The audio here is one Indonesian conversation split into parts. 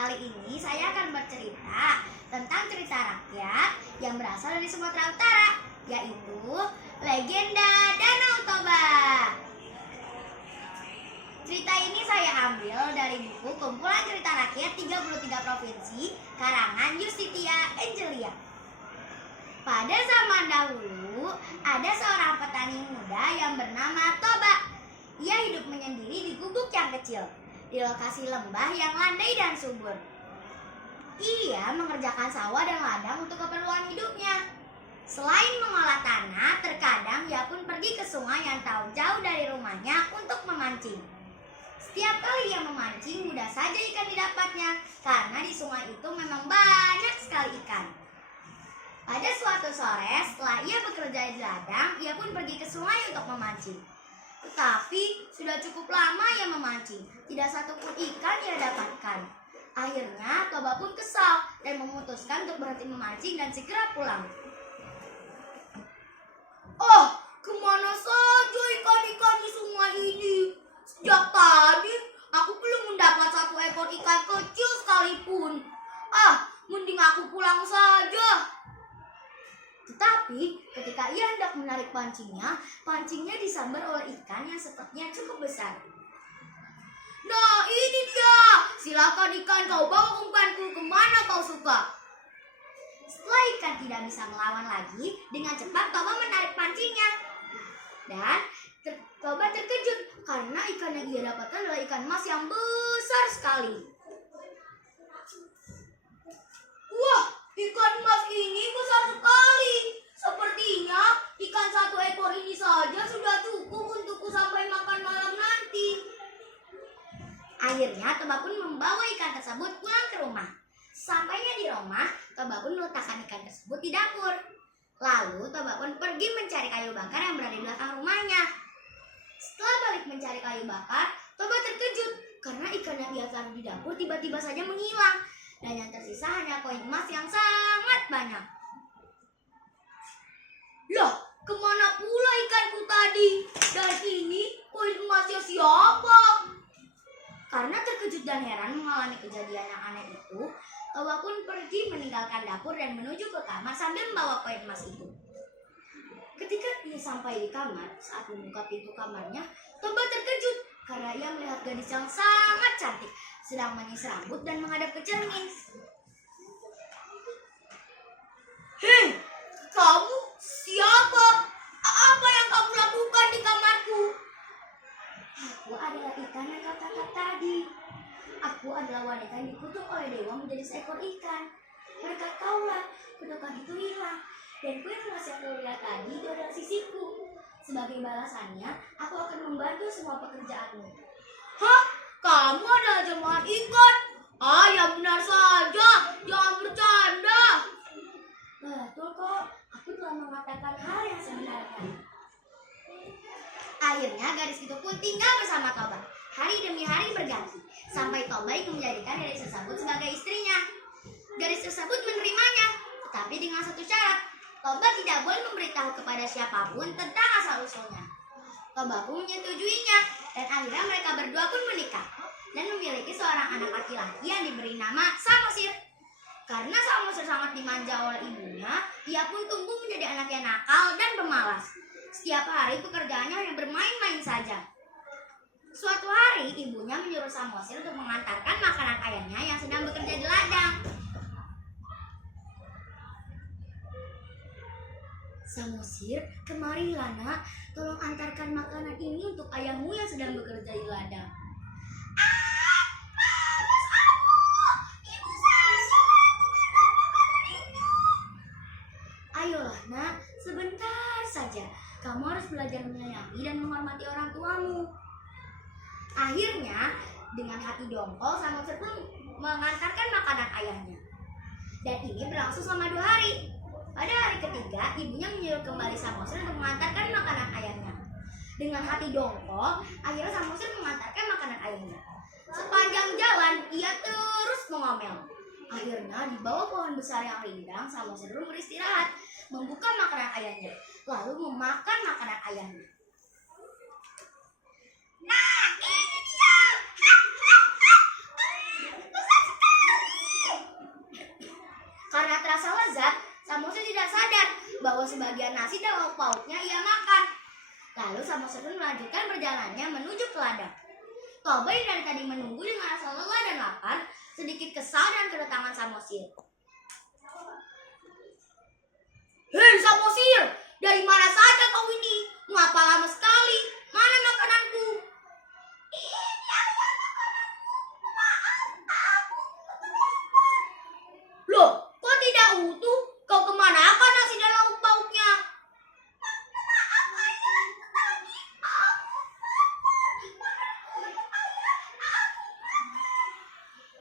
Kali ini saya akan bercerita tentang cerita rakyat yang berasal dari Sumatera Utara, yaitu Legenda Danau Toba. Cerita ini saya ambil dari buku Kumpulan Cerita Rakyat 33 Provinsi karangan Yustitia Angelia. Pada zaman dahulu, ada seorang petani muda yang bernama Toba. Ia hidup menyendiri di gubuk yang kecil, di lokasi lembah yang landai dan subur. Ia mengerjakan sawah dan ladang untuk keperluan hidupnya. Selain mengolah tanah, terkadang ia pun pergi ke sungai yang tak jauh dari rumahnya untuk memancing. Setiap kali ia memancing, mudah saja ikan didapatnya, karena di sungai itu memang banyak sekali ikan. Pada suatu sore, setelah ia bekerja di ladang, ia pun pergi ke sungai untuk memancing. Tetapi sudah cukup lama ia memancing, tidak satupun ikan ia dapatkan. Akhirnya Toba pun kesal dan memutuskan untuk berhenti memancing dan segera pulang. "Oh, kemana saja ikan-ikan di sungai ini? Sejak tadi aku belum mendapat satu ekor ikan kecil sekalipun. Mending aku pulang saja." Tetapi ketika ia hendak menarik pancingnya disambar oleh ikan yang sepertinya cukup besar. "Nah, ini dia. Silakan ikan, kau bawa umpanku kemana kau suka." Setelah ikan tidak bisa melawan lagi, dengan cepat Toba menarik pancingnya. Dan Toba terkejut karena ikan yang ia dapatkan adalah ikan emas yang besar sekali. "Wah, ikan emas ini besar sekali. Sepertinya ikan satu ekor ini saja sudah cukup untukku sampai makan malam nanti." Akhirnya Toba pun membawa ikan tersebut pulang ke rumah. Sampainya di rumah, Toba pun meletakkan ikan tersebut di dapur. Lalu Toba pun pergi mencari kayu bakar yang berada di belakang rumahnya. Setelah balik mencari kayu bakar, Toba terkejut karena ikan yang ia taruh di dapur tiba-tiba saja menghilang. Dan yang tersisa hanya koin emas yang sangat banyak. "Loh, kemana pula ikanku tadi? Dan ini koin emasnya siapa?" Karena terkejut dan heran mengalami kejadian yang aneh itu, Toba pun pergi meninggalkan dapur dan menuju ke kamar sambil membawa koin emas itu. Ketika ia sampai di kamar, saat membuka pintu kamarnya, Toba terkejut karena ia melihat gadis yang sangat cantik sedang menyisir rambut dan menghadap ke cermin. "Hei, kamu siapa? Apa yang kamu lakukan di kamarku?" "Aku adalah ikan yang kau tangkap tadi. Aku adalah wanita yang dikutuk oleh dewa menjadi seekor ikan. Berkat kaulah, kutukan itu hilang. Dan koin emas yang kau lihat tadi itu adalah sisiku. Sebagai balasannya, aku akan membantu semua pekerjaanmu." "Hah? Kamu adalah jemaat ikan? Ya benar saja. Jangan bercanda." "Betul kok. Aku telah mengatakan hal yang sebenarnya." Akhirnya gadis itu pun tinggal bersama Toba. Hari demi hari berganti, sampai Toba ingin menjadikan gadis tersebut sebagai istrinya. Gadis tersebut menerimanya, tetapi dengan satu syarat. Toba tidak boleh memberitahu kepada siapapun tentang asal-usulnya. Toba pun menyetujuinya, dan akhirnya mereka berdua pun menikah dan memiliki seorang anak laki-laki yang diberi nama Samosir. Karena Samosir sangat dimanja oleh ibunya, ia pun tumbuh menjadi anak yang nakal dan pemalas. Setiap hari pekerjaannya hanya bermain-main saja. Suatu hari ibunya menyuruh Samosir untuk mengantarkan makanan ayahnya yang sedang bekerja di ladang. "Samosir, kemarilah nak, tolong antarkan makanan ini untuk ayahmu yang sedang bekerja di ladang." "Malas aku, ibu saya menemukan makanan itu." "Ayolah nak, sebentar saja. Kamu harus belajar menyayangi dan menghormati orang tuamu." Akhirnya, dengan hati dongkol, Samosir pun mengantarkan makanan ayahnya. Dan ini berlangsung selama 2 hari. Pada hari ketiga, ibunya menyuruh kembali Samosir untuk mengantarkan makanan ayahnya. Dengan hati dongkol, akhirnya Samosir mengantarkan makanan ayahnya. Sepanjang jalan, ia terus mengomel. Akhirnya, di bawah pohon besar yang rindang, Samosir pun beristirahat, membuka makanan ayahnya, lalu memakan makanan ayahnya. "Nah, ini dia. Besar sekali. Karena terasa lezat, Samosir tidak sadar bahwa sebagian nasi dan lauk pauknya ia makan. Lalu Samosir pun melanjutkan perjalanannya menuju ke ladang. Toba yang dari tadi menunggu dengan rasa lelah dan lapar, sedikit kesal dengan kedatangan Samosir. Hei Samosir, dari mana saja kau ini? Mengapa lama sekali? Mana makananku? Ini ayah makananku. Maaf, aku. Loh, kok tidak utuh? Kau kemanakan nasi dan lauk pauknya? Maaf ayah, tadi aku.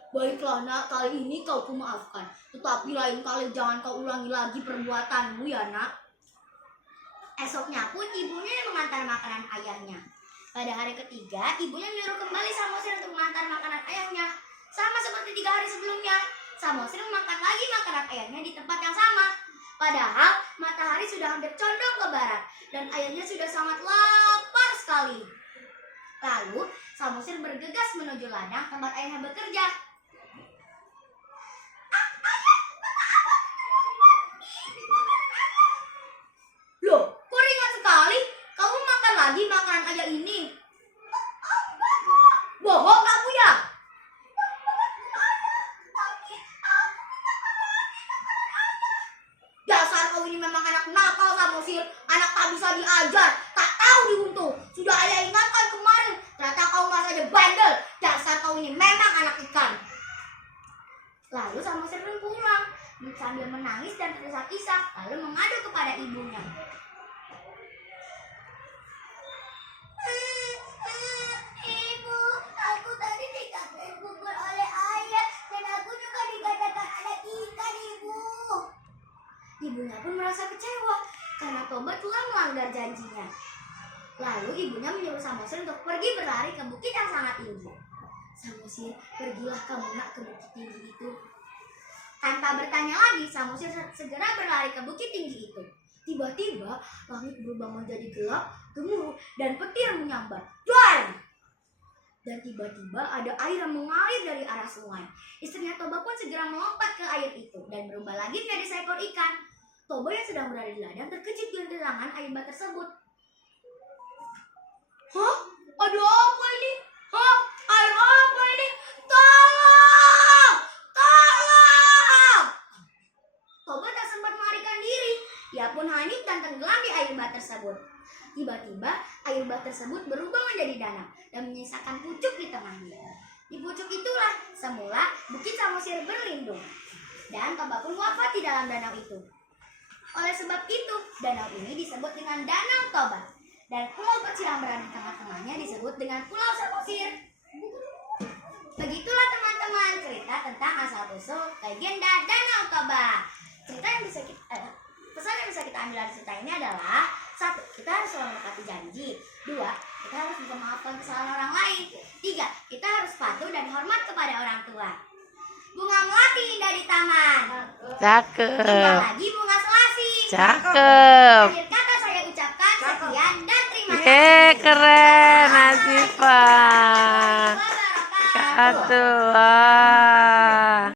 Baiklah nak, kali ini kau kumaafkan. Tetapi lain kali jangan kau ulangi lagi perbuatanmu ya nak. Esoknya pun ibunya yang mengantar makanan ayahnya. Pada hari ketiga, ibunya menyuruh kembali Samosir untuk mengantar makanan ayahnya. Sama seperti 3 hari sebelumnya, Samosir memakan lagi makanan ayahnya di tempat yang sama. Padahal matahari sudah hampir condong ke barat dan ayahnya sudah sangat lapar sekali. Lalu Samosir bergegas menuju ladang tempat ayahnya bekerja. Loh, kok ringan sekali? Kamu makan lagi makanan ayah ini? Bohong kamu ya? Dasar kau ini memang anak nakal Samosir. Anak tak bisa diajar, tak tahu diuntung. Sudah ayah ingatkan kemarin, ternyata kau masih aja bandel. Dasar kau ini memang anak ikan. Lalu Samosir pun pulang sambil menangis dan terdesak-desak, lalu mengadu kepada ibunya. Ibu, aku tadi dikatakan bubur oleh ayah dan aku juga dikatakan anak ikan, Ibu. Ibunya pun merasa kecewa karena Toba telah melanggar janjinya. Lalu ibunya menyuruh Samosir untuk pergi berlari ke bukit yang sangat tinggi. Samosir, pergilah kamu nak ke bukit tinggi itu. Tanpa bertanya lagi, Samosir segera berlari ke bukit tinggi itu. Tiba-tiba langit berubah menjadi gelap, gemuruh, dan petir menyambar. Duar! Dan tiba-tiba ada air yang mengalir dari arah sungai. Istrinya Toba pun segera melompat ke air itu dan berubah lagi menjadi seekor ikan. Toba yang sedang berada di ladang terkejut dengan kedatangan air bah tersebut. Hah? Ada apa ini? Hah? Air apa ini? Tolong! Tolong! Toba tak sempat melarikan diri. Ia pun hanyut dan tenggelam di air bah tersebut. Tiba-tiba air bah tersebut berubah menjadi danau dan menyisakan pucuk di tengahnya. Di pucuk itulah semula bukit Samosir berlindung. Dan Toba pun wafat di dalam danau itu. Oleh sebab itu, danau ini disebut dengan Danau Toba. Dan pulau kecil yang berada di tengah-tengahnya disebut dengan Pulau Samosir. Begitulah teman-teman cerita tentang asal-usul legenda Danau Toba. Cerita yang bisa pesan yang bisa kita ambil dari cerita ini adalah: 1. Kita harus selalu menepati janji. 2. Kita harus bisa memaafkan kesalahan orang lain. 3. Kita harus patuh dan hormat kepada orang tua. Bunga melati indah di taman. Cakep. Jumpa lagi bunga selasi. Cakep. Akhir kata saya ucapkan sekian dan terima kasih. Keren Nazifah. Wabarakatuh. Wah.